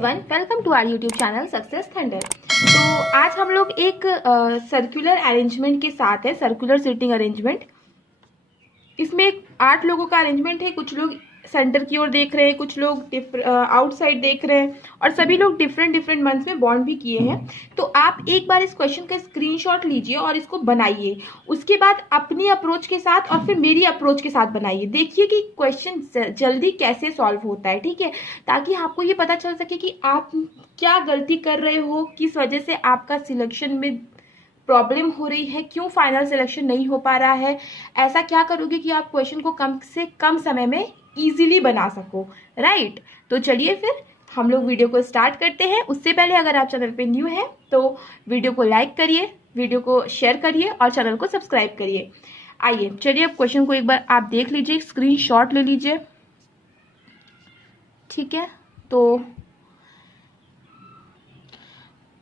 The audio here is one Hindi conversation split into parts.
Everyone, welcome to our YouTube channel Success Thunder. तो आज हम लोग एक सर्कुलर अरेंजमेंट के साथ है, सर्कुलर सीटिंग अरेंजमेंट। इसमें 8 लोगों का अरेंजमेंट है। कुछ लोग सेंटर की ओर देख रहे हैं, कुछ लोग आउटसाइड देख रहे हैं और सभी लोग डिफरेंट मंथ्स में बॉन्ड भी किए हैं। तो आप एक बार इस क्वेश्चन का स्क्रीनशॉट लीजिए और इसको बनाइए। उसके बाद अपनी अप्रोच के साथ और फिर मेरी अप्रोच के साथ बनाइए। देखिए कि क्वेश्चन जल्दी कैसे सॉल्व होता है, ठीक है, ताकि आपको ये पता चल सके कि आप क्या गलती कर रहे हो, किस वजह से आपका सिलेक्शन में प्रॉब्लम हो रही है, क्यों फाइनल सिलेक्शन नहीं हो पा रहा है। ऐसा क्या करोगे कि आप क्वेश्चन को कम से कम समय में इजीली बना सको, राइट। तो चलिए फिर हम लोग वीडियो को स्टार्ट करते हैं। उससे पहले अगर आप चैनल पे न्यू हैं तो वीडियो को लाइक करिए, वीडियो को शेयर करिए और चैनल को सब्सक्राइब करिए। आइए चलिए अब क्वेश्चन को एक बार आप देख लीजिए, स्क्रीनशॉट ले लीजिए, ठीक है।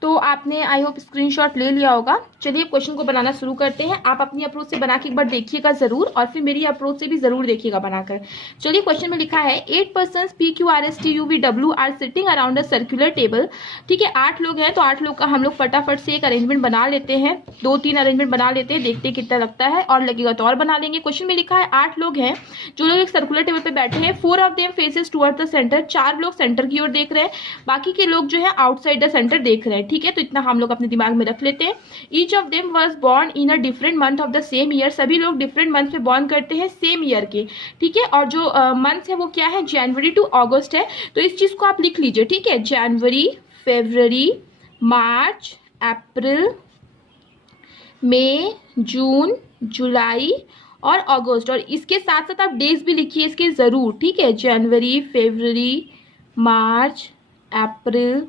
तो आपने आई होप स्क्रीनशॉट ले लिया होगा। चलिए क्वेश्चन को बनाना शुरू करते हैं। आप अपनी अप्रोच से बना के एक बार देखिएगा जरूर और फिर मेरी अप्रोच से भी जरूर देखिएगा बनाकर। चलिए क्वेश्चन में लिखा है 8 persons PQRSTUVW are sitting around a circular table. ठीक है, 8 लोग हैं तो 8 लोग का हम लोग फटाफट से एक अरेंजमेंट बना लेते हैं, 2-3 अरेंजमेंट बना लेते हैं, देखते हैं कितना लगता है, और लगेगा तो और बना लेंगे। क्वेश्चन में लिखा है 8 लोग हैं जो लोग एक सर्कुलर टेबल पे बैठे हैं। 4 of them faces toward the centre. 4 लोग सेंटर की ओर देख रहे हैं, बाकी के लोग जो है आउटसाइड द सेंटर देख रहे हैं। ठीक है, तो इतना हम लोग अपने दिमाग में रख लेते हैं। Each of them was born in a different month of the same year. सभी लोग डिफरेंट मंथ में बॉर्न करते हैं सेम ईयर के, ठीक है। और जो मंथ है वो क्या है, जनवरी टू अगस्त है। तो इस चीज को आप लिख लीजिए, ठीक है। जनवरी, फरवरी, मार्च, अप्रैल, मई, जून, जुलाई और अगस्त। और इसके साथ साथ आप डेज भी लिखिए इसके जरूर, ठीक है। जनवरी, फरवरी, मार्च, अप्रैल,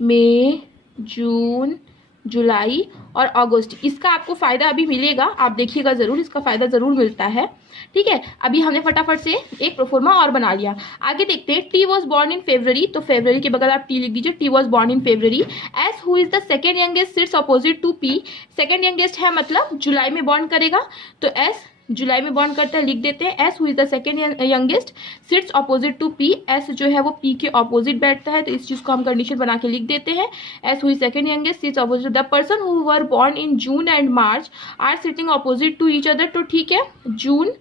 मई, जून, जुलाई और अगस्त। इसका आपको फायदा अभी मिलेगा, आप देखिएगा जरूर, इसका फायदा जरूर मिलता है, ठीक है। अभी हमने फटाफट से एक प्रोफॉर्मा और बना लिया। आगे देखते हैं। T was born in February, तो फेब्रवरी के बगल आप टी लिख दीजिए। T was born in February. S who is the second youngest sits opposite to P. Second youngest है मतलब जुलाई में बॉर्न करेगा, तो एस जुलाई में बॉर्न करता है, लिख देते हैं। S who is the second youngest sits opposite to P. S जो है वो पी के अपोजिट बैठता है, तो इस चीज को हम कंडीशन बना के लिख देते हैं। S who is second youngest sits opposite. The person who were born in June and March are sitting opposite to each other. तो ठीक है, जून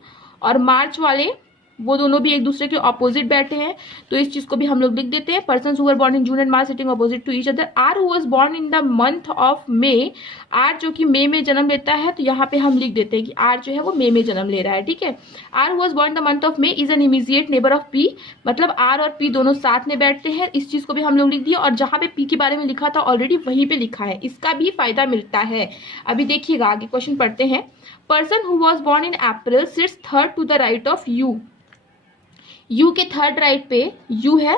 और मार्च वाले वो दोनों भी एक दूसरे के ऑपोजिट बैठे हैं, तो इस चीज को भी हम लोग लिख देते हैं। Person who were born in June and March sitting opposite to each other. R who was born in the month of May. R जो कि मई में जन्म लेता है, तो यहाँ पे हम लिख देते हैं कि आर जो है वो मई में जन्म ले रहा है, ठीक है। R who was born the month of May is an immediate neighbour of P. मतलब आर और पी दोनों साथ में बैठते हैं, इस चीज को भी हम लोग लिख दिए। और जहां पे पी के बारे में लिखा था ऑलरेडी वहीं पे लिखा है, इसका भी फायदा मिलता है। अभी देखिएगा आगे क्वेश्चन पढ़ते हैं। Person who was born in April sits third to the right of U. U के थर्ड राइट पे यू है,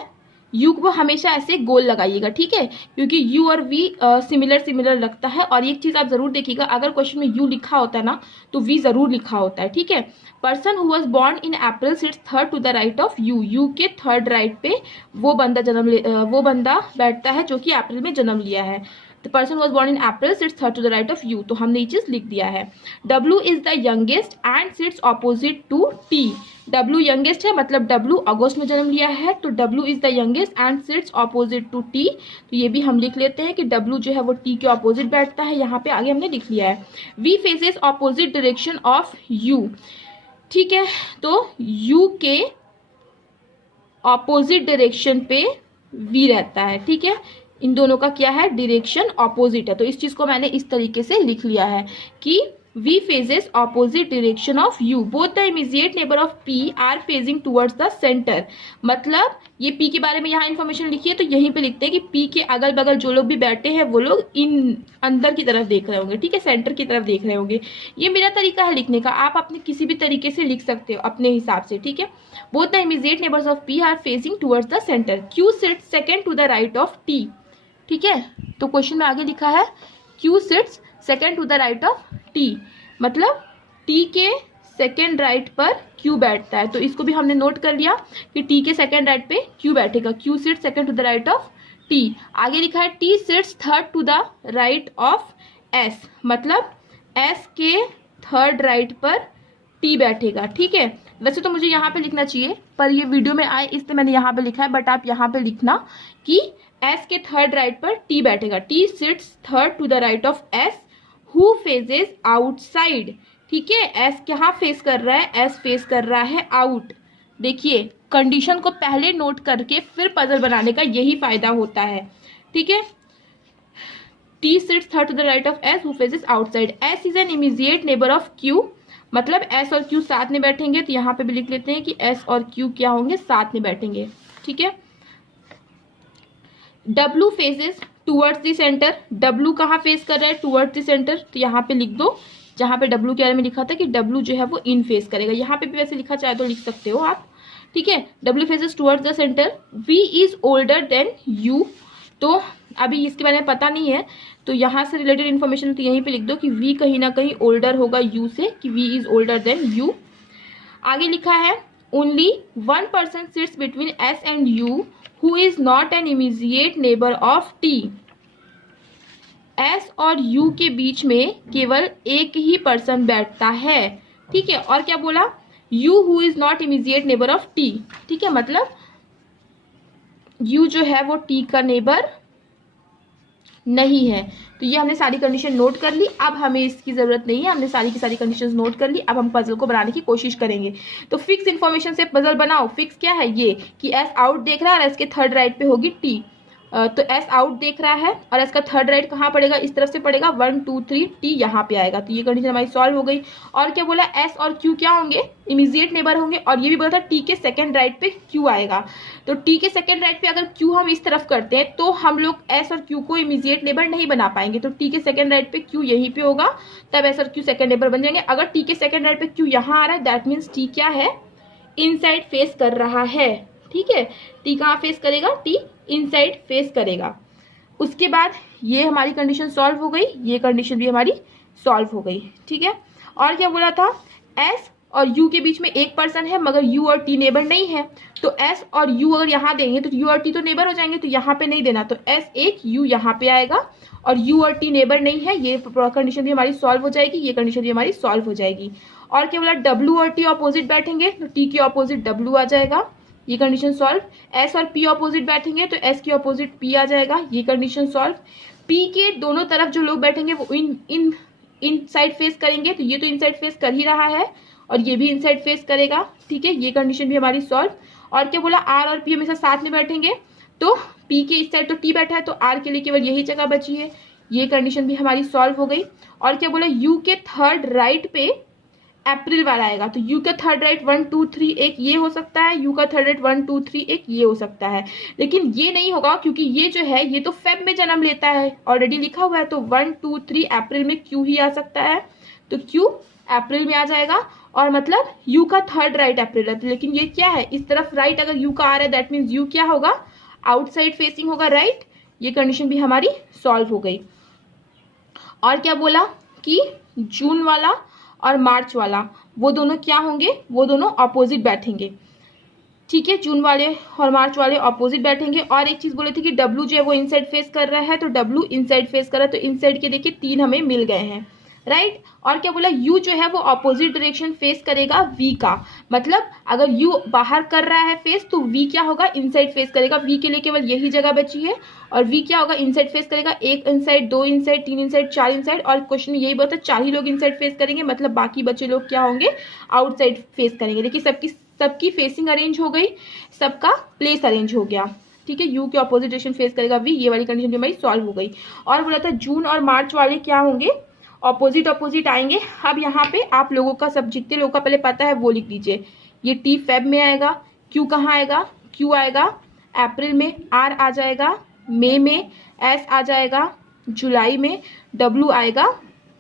यू को हमेशा ऐसे गोल लगाइएगा, ठीक है, क्योंकि यू और वी सिमिलर लगता है। और एक चीज आप जरूर देखिएगा, अगर क्वेश्चन में यू लिखा होता है ना तो वी जरूर लिखा होता है, ठीक है। Person who was born in April sits third to the right of U. U के थर्ड राइट पे वो बंदा बैठता है जो कि अप्रैल में जन्म लिया है। The person was born in April sits third to the right of you, तो हमने ये चीज लिख दिया है। W is the youngest and sits opposite to T। W youngest है मतलब W अगस्त में जन्म लिया है, तो W is the youngest and sits opposite to T। तो ये भी हम लिख लेते हैं कि W जो है वो T के ऑपोजिट बैठता है। यहाँ पे आगे हमने लिख लिया है। V faces opposite direction of U। ठीक है, तो U के ऑपोजिट डायरेक्शन पे V रहता है, ठीक है। इन दोनों का क्या है, डायरेक्शन ऑपोजिट है, तो इस चीज को मैंने इस तरीके से लिख लिया है कि V faces opposite direction of U। Both the immediate neighbor of P are facing towards the center। मतलब ये P के बारे में यहाँ इन्फॉर्मेशन लिखी है, तो यहीं पे लिखते हैं कि P के अगल बगल जो लोग भी बैठे हैं वो लोग इन अंदर की तरफ देख रहे होंगे, ठीक है, सेंटर की तरफ देख रहे होंगे। ये मेरा तरीका है लिखने का, आप अपने किसी भी तरीके से लिख सकते हो अपने हिसाब से, ठीक है। Both the immediate neighbors of P are facing towards the center। Q sits second to the right of T। ठीक है, तो क्वेश्चन में आगे लिखा है Q sits second to the right of T, मतलब T के सेकेंड राइट पर Q बैठता है। तो इसको भी हमने नोट कर लिया कि T के सेकेंड राइट पे Q बैठेगा। Q sits second to the right of T। आगे लिखा है T sits third to the right of S, मतलब S के थर्ड राइट पर T बैठेगा, ठीक है। वैसे तो मुझे यहाँ पे लिखना चाहिए, पर ये वीडियो में आए इसलिए मैंने यहाँ पे लिखा है, बट आप यहाँ पे लिखना कि एस के थर्ड राइट पर टी बैठेगा। T sits third to the right of S who faces outside. ठीक है, एस कहाँ फेस कर रहा है? एस फेस कर रहा है आउट। देखिए, कंडीशन को पहले नोट करके फिर पजल बनाने का यही फायदा होता है। ठीक है, T sits third to the right of S who faces outside. S is an immediate neighbour of Q, मतलब एस और क्यू साथ में बैठेंगे, तो यहाँ पे भी लिख लेते हैं कि एस और क्यू क्या होंगे? साथ में बैठेंगे। ठीक है, W faces towards the centre. W कहाँ फेस कर रहा है? टूवर्ड्स द सेंटर, तो यहाँ पे लिख दो, जहाँ पे डब्ल्यू के बारे में लिखा था कि डब्ल्यू जो है वो इन फेस करेगा, यहाँ पे भी वैसे लिखा चाहे तो लिख सकते हो आप। ठीक है, W faces towards the centre. V is older than U, तो अभी इसके बारे में पता नहीं है, तो यहाँ से रिलेटेड इन्फॉर्मेशन तो यहीं पे लिख दो कि वी कहीं ना कहीं ओल्डर होगा यू से, कि V is older than U. आगे लिखा है only one person sits between S and U who is not an immediate neighbour of T. S और यू के बीच में केवल एक ही पर्सन बैठता है। ठीक है, और क्या बोला? You who is not immediate neighbour of T. ठीक है, मतलब यू जो है वो टी का नेबर नहीं है। तो ये हमने सारी कंडीशन नोट कर ली। अब हमें इसकी जरूरत नहीं है, हमने सारी की सारी कंडीशंस नोट कर ली। अब हम पजल को बनाने की कोशिश करेंगे। तो फिक्स इन्फॉर्मेशन से पजल बनाओ। फिक्स क्या है? ये कि एस आउट देख रहा है और एस के थर्ड राइट पे होगी टी। तो एस आउट देख रहा है और एस का थर्ड राइट कहाँ पड़ेगा? इस तरफ से पड़ेगा, 1 2 3 टी यहाँ पे आएगा। तो ये कंडीशन हमारी सॉल्व हो गई। और क्या बोला? एस और क्यू क्या होंगे? इमीडिएट नेबर होंगे। और ये भी बोला था टी के सेकंड राइट पे क्यू आएगा। तो टी के सेकंड राइट पे अगर क्यू हम इस तरफ करते हैं तो हम लोग एस और क्यू को इमीडिएट नेबर नहीं बना पाएंगे। तो टी के सेकंड राइट पे क्यू यहीं पे होगा, तब एस और क्यू सेकंड नेबर बन जाएंगे। अगर टी के सेकंड राइट पे क्यू यहाँ आ रहा है, दैट मीन्स टी क्या है? इनसाइड फेस कर रहा है। ठीक है, टी कहाँ फेस करेगा? टी इनसाइड फेस करेगा। उसके बाद ये हमारी कंडीशन सॉल्व हो गई, ये कंडीशन भी हमारी सॉल्व हो गई। ठीक है, और क्या बोला था? एस और यू के बीच में एक पर्सन है, मगर यू और टी नेबर नहीं है। तो एस और यू अगर यहाँ देंगे तो यू और टी तो नेबर हो जाएंगे, तो यहाँ पे नहीं देना। तो एस एक, यू यहाँ पे आएगा, और यू और टी नेबर नहीं है। ये कंडीशन भी हमारी सॉल्व हो जाएगी, ये कंडीशन भी हमारी सॉल्व हो जाएगी। और क्या बोला? डब्ल्यू और टी ऑपोजिट बैठेंगे, तो टी के ऑपोजिट डब्ल्यू आ जाएगा, ये कंडीशन सॉल्व। एस और पी ऑपोजिट बैठेंगे तो एस की ऑपोजिट पी आ जाएगा, ये कंडीशन सॉल्व। पी के दोनों तरफ जो लोग बैठेंगे वो इन साइड फेस करेंगे, तो ये तो इनसाइड फेस कर ही रहा है और ये भी इनसाइड फेस करेगा। ठीक है, ये कंडीशन भी हमारी सॉल्व। और क्या बोला? आर और पी हमेशा साथ में बैठेंगे, तो पी के इस साइड तो टी बैठा है, तो आर के लिए केवल यही जगह बची है, ये कंडीशन भी हमारी सॉल्व हो गई। और क्या बोला? यू के थर्ड राइट पे अप्रैल वाला आएगा, तो यू का थर्ड राइट 1 2 3 एक ये हो सकता है, यू का थर्ड राइट 1 2 3 एक ये हो सकता है। लेकिन ये नहीं होगा, क्योंकि ये जो है ये तो फेब में जन्म लेता है, ऑलरेडी लिखा हुआ है। तो 1 2 3 अप्रैल में क्यू ही आ सकता है, तो क्यू अप्रैल में आ जाएगा। और मतलब यू का थर्ड राइट अप्रैल है, लेकिन ये क्या है? इस तरफ राइट अगर यू का आ रहा है, दैट मीन्स यू क्या होगा? आउटसाइड फेसिंग होगा, राइट। ये कंडीशन भी हमारी सॉल्व हो गई। और क्या बोला? कि जून वाला और मार्च वाला वो दोनों क्या होंगे? वो दोनों ऑपोजिट बैठेंगे। ठीक है, जून वाले और मार्च वाले ऑपोजिट बैठेंगे। और एक चीज बोले थे कि डब्ल्यू जो है वो इनसाइड फेस कर रहा है, तो डब्ल्यू इनसाइड फेस कर रहा है, तो इनसाइड के देखिए 3 हमें मिल गए हैं, राइट। और क्या बोला? यू जो है वो ऑपोजिट डायरेक्शन फेस करेगा वी का, मतलब अगर यू बाहर कर रहा है फेस तो वी क्या होगा? इनसाइड फेस करेगा। वी के लिए केवल यही जगह बची है, और वी क्या होगा? इनसाइड फेस करेगा। 1 इनसाइड, 2 इनसाइड, 3 इनसाइड, 4 इनसाइड। और क्वेश्चन में यही बात है, 4 ही लोग इनसाइड फेस करेंगे, मतलब बाकी बचे लोग क्या होंगे? आउटसाइड फेस करेंगे। देखिए सबकी फेसिंग अरेंज हो गई, सबका प्लेस अरेंज हो गया। ठीक है, यू के ऑपोजिट डायरेक्शन फेस करेगा वी, ये वाली कंडीशन भी हमारी सॉल्व हो गई। और बोला था जून और मार्च वाले क्या होंगे? ऑपोजिट ऑपोजिट आएंगे। अब यहाँ पे आप लोगों का सब जितने लोगों का पहले पता है वो लिख दीजिए। ये टी फेब में आएगा, क्यू कहाँ आएगा? क्यू आएगा अप्रैल में, आर आ जाएगा मई में, एस आ जाएगा जुलाई में, डब्ल्यू आएगा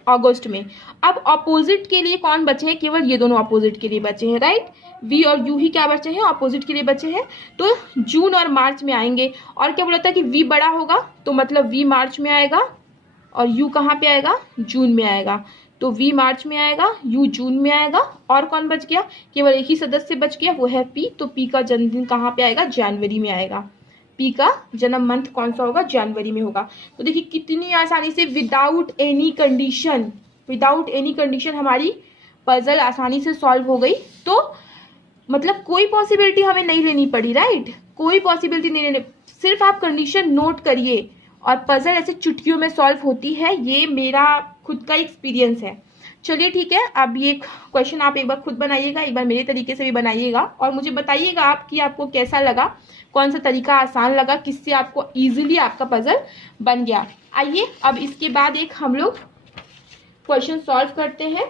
अगस्त में। अब ऑपोजिट के लिए कौन बचे हैं? केवल ये दोनों ऑपोजिट के लिए बचे हैं, राइट। वी और यू ही क्या बचे हैं? ऑपोजिट के लिए बचे हैं, तो जून और मार्च में आएंगे। और क्या बोला था कि वी बड़ा होगा, तो मतलब वी मार्च में आएगा और यू कहाँ पे आएगा? जून में आएगा। तो वी मार्च में आएगा, यू जून में आएगा। और कौन बच गया? केवल एक ही सदस्य बच गया, वो है पी। तो पी का जन्मदिन कहाँ पे आएगा? जनवरी में आएगा। पी का जन्म मंथ कौन सा होगा? जनवरी में होगा। तो देखिए कितनी आसानी से विदाउट एनी कंडीशन हमारी पजल आसानी से सॉल्व हो गई। तो मतलब कोई पॉसिबिलिटी हमें नहीं लेनी पड़ी, राइट, कोई पॉसिबिलिटी नहीं लेनी, सिर्फ आप कंडीशन नोट करिए और पजल ऐसे चुटकियों में सॉल्व होती है। ये मेरा खुद का एक्सपीरियंस है। चलिए ठीक है, अब ये क्वेश्चन आप एक बार खुद बनाइएगा, एक बार मेरे तरीके से भी बनाइएगा और मुझे बताइएगा आप कि आपको कैसा लगा, कौन सा तरीका आसान लगा, किससे आपको इजीली आपका पजल बन गया। आइए अब इसके बाद एक हम लोग क्वेश्चन सॉल्व करते हैं।